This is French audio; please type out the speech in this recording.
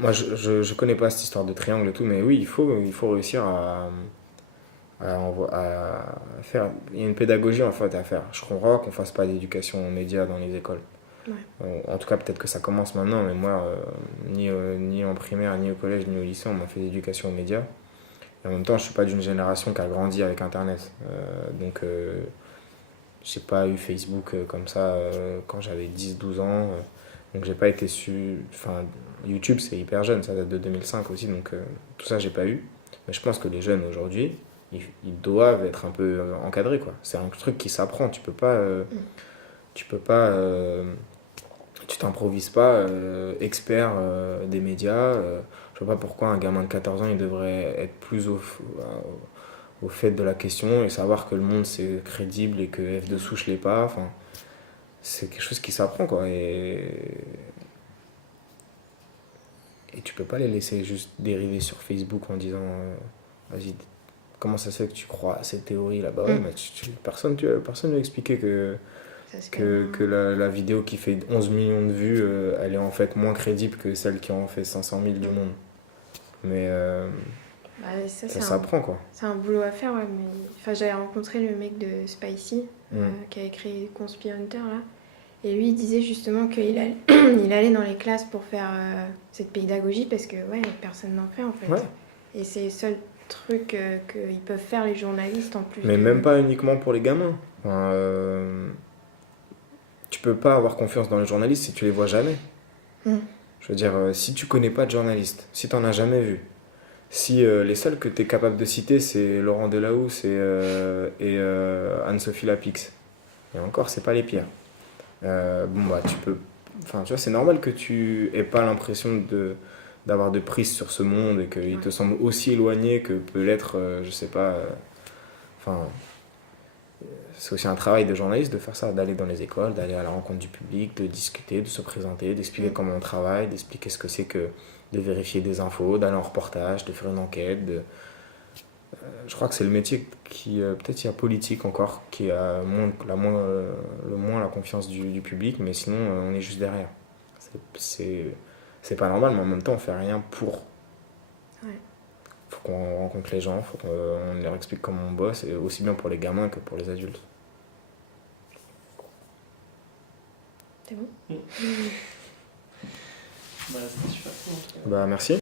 moi, je connais pas cette histoire de triangle et tout, mais oui, il faut réussir à faire. Il y a une pédagogie en fait à faire. Je comprends pas qu'on fasse pas d'éducation aux médias dans les écoles. Ouais. En tout cas, peut-être que ça commence maintenant, mais moi, ni en primaire, ni au collège, ni au lycée, on m'a fait d'éducation aux médias. Et en même temps, je suis pas d'une génération qui a grandi avec Internet. Donc, j'ai pas eu Facebook comme ça quand j'avais 10 12 ans. Donc, j'ai pas été su. Enfin, YouTube, c'est hyper jeune, ça date de 2005 aussi, donc tout ça, j'ai pas eu. Mais je pense que les jeunes aujourd'hui, ils doivent être un peu encadrés, quoi. C'est un truc qui s'apprend. Mm. Tu peux pas tu t'improvises pas expert des médias. Je vois pas pourquoi un gamin de 14 ans il devrait être plus au fait de la question et savoir que le monde c'est crédible et que F de souche l'est pas. Enfin, c'est quelque chose qui s'apprend quoi. Et tu peux pas les laisser juste dériver sur Facebook en disant vas-y, comment ça se fait que tu crois à cette théorie là-bas. Ouais, Mm. mais personne ne va expliquer Ça se fait pas. que la vidéo qui fait 11 millions de vues, elle est en fait moins crédible que celle qui en fait 500 000 du Mm. monde. Mais Bah, ça, ça s'apprend quoi. c'est un boulot à faire, ouais. Mais... Enfin, j'avais rencontré le mec de Spicy, Mm. qui avait créé Conspi Hunter, là. Et lui, il disait justement qu'il allait, il allait dans les classes pour faire cette pédagogie parce que, ouais, personne n'en fait, en fait. Ouais. Et c'est le seul truc qu'ils peuvent faire, les journalistes, en plus Mais de... même pas uniquement pour les gamins. Enfin, tu peux pas avoir confiance dans les journalistes si tu les vois jamais. Mm. Je veux dire, si tu connais pas de journaliste, si t'en as jamais vu, si les seuls que tu es capable de citer c'est Laurent Delahousse et Anne-Sophie Lapix, et encore, c'est pas les pires. Bon, bah, tu peux. Enfin, tu vois, c'est normal que tu aies pas l'impression d'avoir de prise sur ce monde et qu'il Ouais. te semble aussi éloigné que peut l'être, je sais pas. Enfin, c'est aussi un travail de journaliste de faire ça, d'aller dans les écoles, d'aller à la rencontre du public, de discuter, de se présenter, d'expliquer Mm. comment on travaille, d'expliquer ce que c'est que de vérifier des infos, d'aller en reportage, de faire une enquête. Je crois que c'est le métier qui, peut-être il y a politique encore, qui a le moins la confiance du public, mais sinon on est juste derrière. C'est, c'est, c'est pas normal, mais en même temps on fait rien pour. Ouais. Faut qu'on rencontre les gens, faut qu'on leur explique comment on bosse, et aussi bien pour les gamins que pour les adultes. C'est bon? Bah, c'était super cool en tout cas. Bah merci.